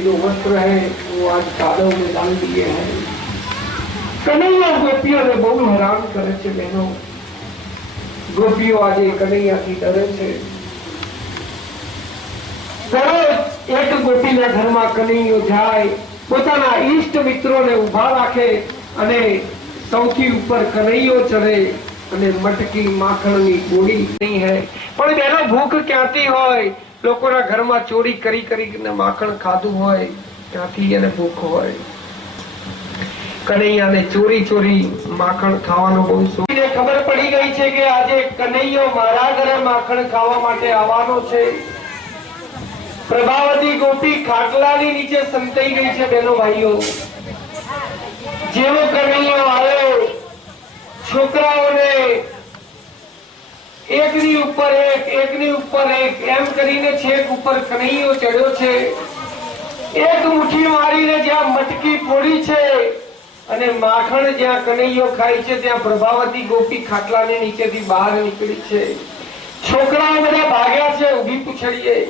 जो वस्त्र है वो आज कादव में डाल दिए हैं। कन्हैया गोपियों ने बहु हैरान करे छे बहनों। गोपियों आज कन्हैया की डरे छे। दररोज एक गोपीना घરમાં કનૈયો જાય, પોતાના ઈષ્ટ મિત્રોને ઊભા રાખે અને સૌથી ઉપર કનૈયો ચડે અને મટકી માખણની ગોળી નહીં હે પણ બેનો ભૂખ ક્યાંથી હોય? લોકોના ઘરમાં ચોરી કરી કરીને માખણ ખાધું હોય ત્યાંથી એને ભૂખ હોય। કનૈયાને ચોરી ચોરી માખણ ખાવાનો બહુ શોખ। ખબર પડી ગઈ છે કે આજે કનૈયો મારા ઘરે માખણ ખાવા માટે આવવાનો છે। પ્રભાવતી ગોપી ખાટલાની નીચે સંતાઈ ગઈ છે બહેનો ભાઈઓ। જેવો કનૈયો આવ્યો, છોકરાઓને એકની ઉપર એક એમ કરીને છેક ઉપર કનૈયો ચડ્યો છે। એક મુઠ્ઠી મારીને જ્યાં મટકી ફોડી છે અને માખણ જ્યાં કનૈયો ખાય છે ત્યાં પ્રભાવતી ગોપી ખાટલાની નીચેથી બહાર નીકળી છે। છોકરાઓ બધા ભાગ્યા છે ઊભી પૂછડીએ,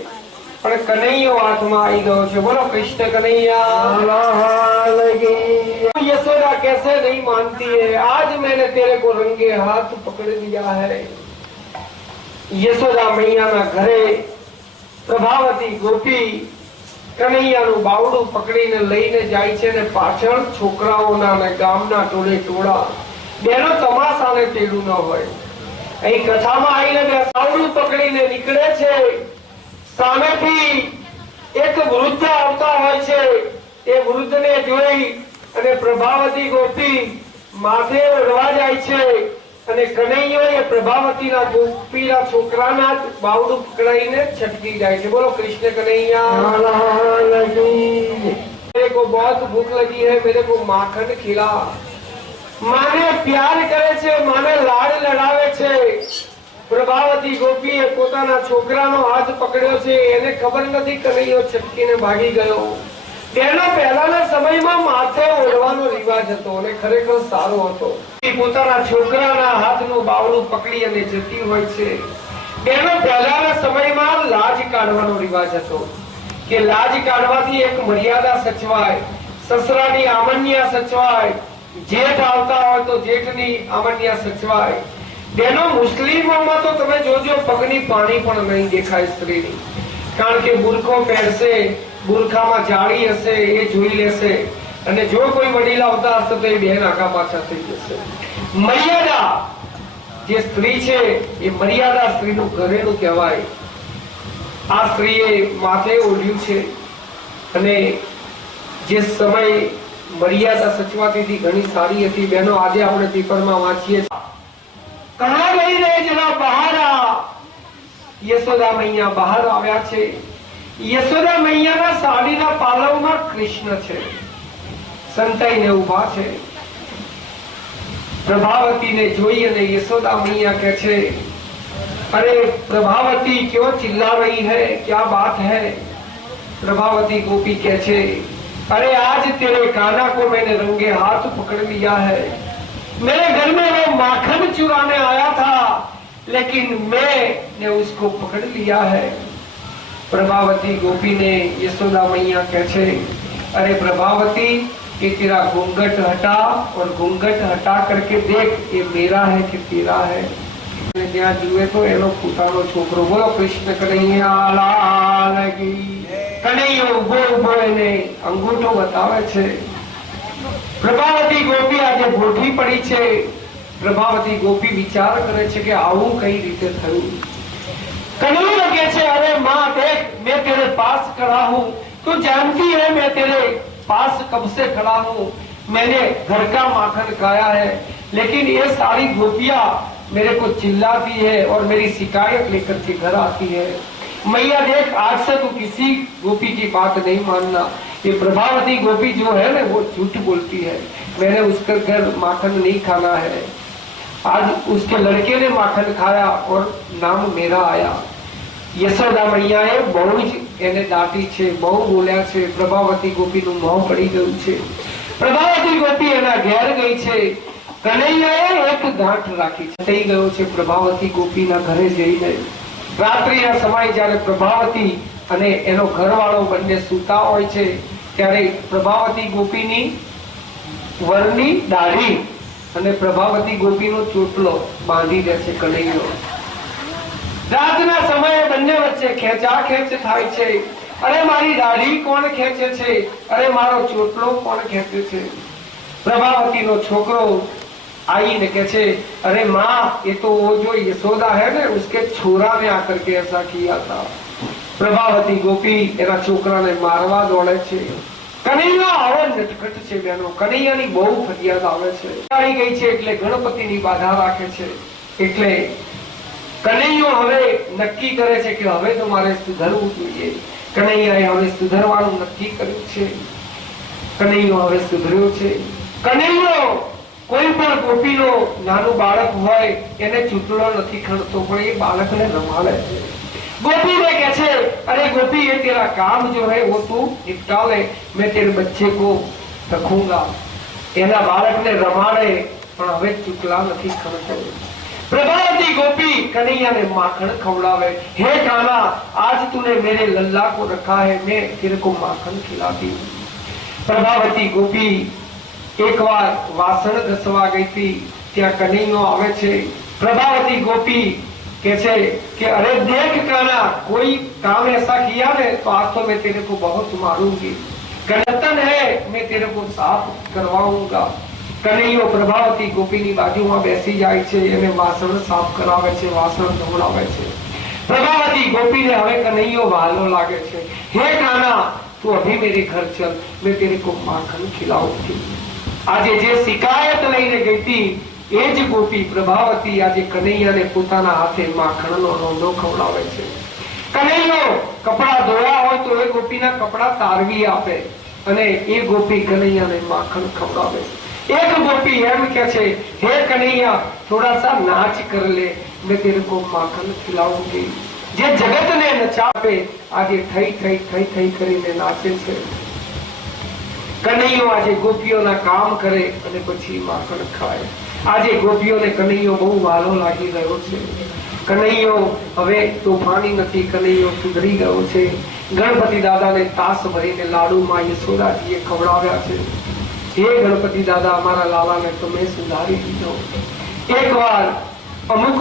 पर कन्हैया हाथ में आई गयो छे। बोलो कृष्ण कन्हैया लगी। यशोदा कैसे नहीं मानती है, आज मैंने तेरे को रंगे हाथ पकड़ लिया है। यशोदा मैया ना घरे प्रभावती गोपी कन्हैया नु बावड़ू पकड़ीने लईने जाय छे ने पाछळ छोकराओना ने गामना टोळे टोळा बेनो तमाशाने तेडू न होय। अहीं कथामां आવીને बावड़ू पकड़ीने નીકળે છે। સામેથી એક વૃદ્ધ આવતા હોય છે। એ વૃદ્ધને જોઈ અને પ્રભાવતી ગોપી માથે ઓઢવા જાય છે અને કનૈયો એ પ્રભાવતીના ગોપીના છોકરાના બાવડું પકડાઈને છટકી જાય છે। બોલો કૃષ્ણ કનૈયા मेरे को बहुत भूख लगी है, मेरे को माखन खिला। माने प्यार करे छे, माने लाड लડાવે છે। प्रभावती गोपी पोताना छोकरानो हाथ पकड़्यो छे, एने खबर नथी कन्हैयो छटकीने भागी गयो। तेना पहेलाना समयमां माथे ओढવાનો रिवाज हतो અને ખરેખર સારો હતો। પોતાના છોકરાના હાથનું બાવડું પકડી અને જતી હોય છે। તેનો પહેલાના સમયમાં લાજ કાઢવાનો रिवाज હતો કે લાજ કાઢવાથી એક મર્યાદા સચવાય, સસરાની આમન્યા સચવાય, જેઠ આવતા હોય તો જેઠની આમન્યા સચવાય। बेनो मुस्लिमों में तो तमे जोजो पगनी पानी पण नहीं देखाय स्त्रीनी, कारण के बुरखो पहेरशे, बुरखामां जाળી हशे ए जोई लेशे અને જો કોઈ વડીલ આવતા હશે તો એ બેન આગા પાછા થઈ જશે। મર્યાદા જે સ્ત્રી છે એ મર્યાદા સ્ત્રીનું ઘરેણું કહેવાય। આ સ્ત્રીએ માથે ઓઢ્યું છે અને જે સમય મર્યાદા સચવાતી હતી ઘણી સારી હતી। બેનો આજે આપણે પેપરમાં વાંચીએ कहा गई रे जरा बाहर आ। यशोदा मैया बाहर आव्या छे। यशोदा मैया ना साडीना पालवमां कृष्ण छे, संताईने ऊभा छे। प्रभावती ने जोई अने यशोदा मैया कहे छे, अरे प्रभावती क्यों चिल्ला रही है, क्या बात है? प्रभावती गोपी कहे छे, अरे आज तेरे कान्हा को मैंने रंगे हाथ पकड़ लिया है। मेरे घर में वो माखन चुराने आया था, लेकिन मैंने उसको पकड़ लिया है। प्रभावती गोपी ने यशोदा मैया कहे, अरे प्रभावती ये तेरा घूंघट हटा और घूंघट हटा करके देख ये मेरा है कि तेरा है। ज्यां जुए तो एनो पोतानो छोकरो। बोलो कृष्ण कन्हैया लाल की। कन्हैयो उभो उभो एने अंगूठो बतावे छे। प्रभावती गोपी आज भोठी पड़ी छे। प्रभावती गोपी विचार करे छे कि आवुं कई रीते थयुं। कन्हैया कहे छे, अरे मां देख मैं तेरे पास खड़ा हूं, तू जानती है मैं तेरे पास कब से खड़ा हूं। मैंने घर का माखन खाया है, लेकिन ये सारी गोपियां मेरे को चिल्लाती है और मेरी शिकायत लेकर के घर आती है। मैया देख आज से तू किसी गोपी की बात नहीं मानना। ये प्रभावती गोपी जो है ना वो झूठ बोलती है, मैंने उसके घर माखन नहीं खाना है। आज उसके लड़के ने माखन खाया और नाम मेरा आया। यशोदा मैयाए बहु ज एने दाटी छे, बहु बोल्या छे। प्रभावती गोपीनुं मोह पड़ी गयुं छे। प्रभावती गोपी एना घेर गई छे। कन्हैयाए एक गांठ राखी छे। થઈ ગયો છે પ્રભાવતી ગોપીના ઘરે જઈને। રાત્રિના સમય જ્યારે પ્રભાવતી અને એનો ઘરવાળો બંને સૂતા હોય છે ત્યારે પ્રભાવતી ગોપીની વરની દાઢી અને પ્રભાવતી ગોપીનો ચોટલો બાંધી દે છે કનૈયો. રાતના સમયે બંને વચ્ચે ખેંચાખેંચ થાય છે. અરે મારી દાઢી કોણ ખેંચે છે, અરે મારો ચોટલો કોણ ખેંચે છે. પ્રભાવતીનો છોકરો आईने कहते अरे माँ ये तो वो जो यशोदा है ना उसके छोरा ने आकर के ऐसा किया था. प्रभावती गोपी एना छोकरा ने मारवा दौड़े छे. कन्हैया आवे नटखट छे बेनो. कन्हैयानी बहु फरियाद आवे छे. आई गई छे એટલે ગણપતિની બાધા રાખે છે. એટલે કન્હૈયો હવે નક્કી કરે છે કે હવે તો મારે સુધરવું જોઈએ. કન્હૈયાએ હવે સુધરવાનું નક્કી કર્યું છે. કન્હૈયો હવે સુધર્યો છે. કન્હૈયો કોઈ પણ ગોપીનો નાનું બાળક હોય એને ચૂંટલો નથી ખણતો પણ એ બાળકને રમાડે છે. गोपी ने कहते अरे गोपी ये तेरा काम जो है वो तू निपटा ले, मैं तेरे बच्चे को रखूंगा. एना बालक ने रमाड़े पण हवे चुकला नहीं खणतो. प्रभावती गोपी कन्हैया ने माखन खवड़ावे. हे कान्हा आज तूने मेरे लल्ला को रखा है, मैं तेरे को माखन खिलाती हूँ. प्रभावती गोपी एक बार वासण घसवा गई थी. त्या कन्हैया आवे छे. प्रभावती गोपी कैसे कि अरे देख कान्हा कोई काम ऐसा किया ने तो आज तो मैं तेरे को बहुत मारूंगी. कनतन है मैं तेरे को साफ करवाऊंगा. कन्हैयो प्रभावती गोपीनी बाजूमां बेसी जाय छे અને વાસણ સાફ કરાવે છે, વાસણ ધોવડાવે છે. प्रभावती गोपी ने हवे कन्हैयो वालो लागे छे. हे कान्हा तू अभी मेरे घर चल, मैं तेरे को माखन खिलाऊंगी. આજે જે શિકાયત લઈને ગઈ હતી એ જ ગોપી પ્રભાવતી આજે કનૈયાને પોતાના હાથે માખણનો રોંદો ખવડાવે છે. કનૈયો કપડા ધોયા હોય તો એ ગોપીના કપડા તારવી આપે અને એ ગોપી કનૈયાને માખણ ખવડાવે. એક ગોપી એમ કહે છે હે કનૈયા થોડા सा नाच कर ले, मैं तेरे को माखन खिलाऊंगी. જે જગતને નચાવે આજે થઈ થઈ થઈ થઈ કરીને નાચે છે. કનૈયો આજે ગોપીઓના કામ કરે અને પછી માખણ ખાય. આજે ગોપીઓને કનૈયો બહુ વાલો લાગી રહ્યો છે. કનૈયો હવે તોફાની નથી, કનૈયો સુધરી ગયો છે. ગણપતિ દાદાને તાસ ભરીને લાડુમાં યશોદાજીએ ખવડાવ્યા છે. હે ગણપતિ દાદા અમારા લાલાને તમે સુધારી દીધો. એકવાર અમુક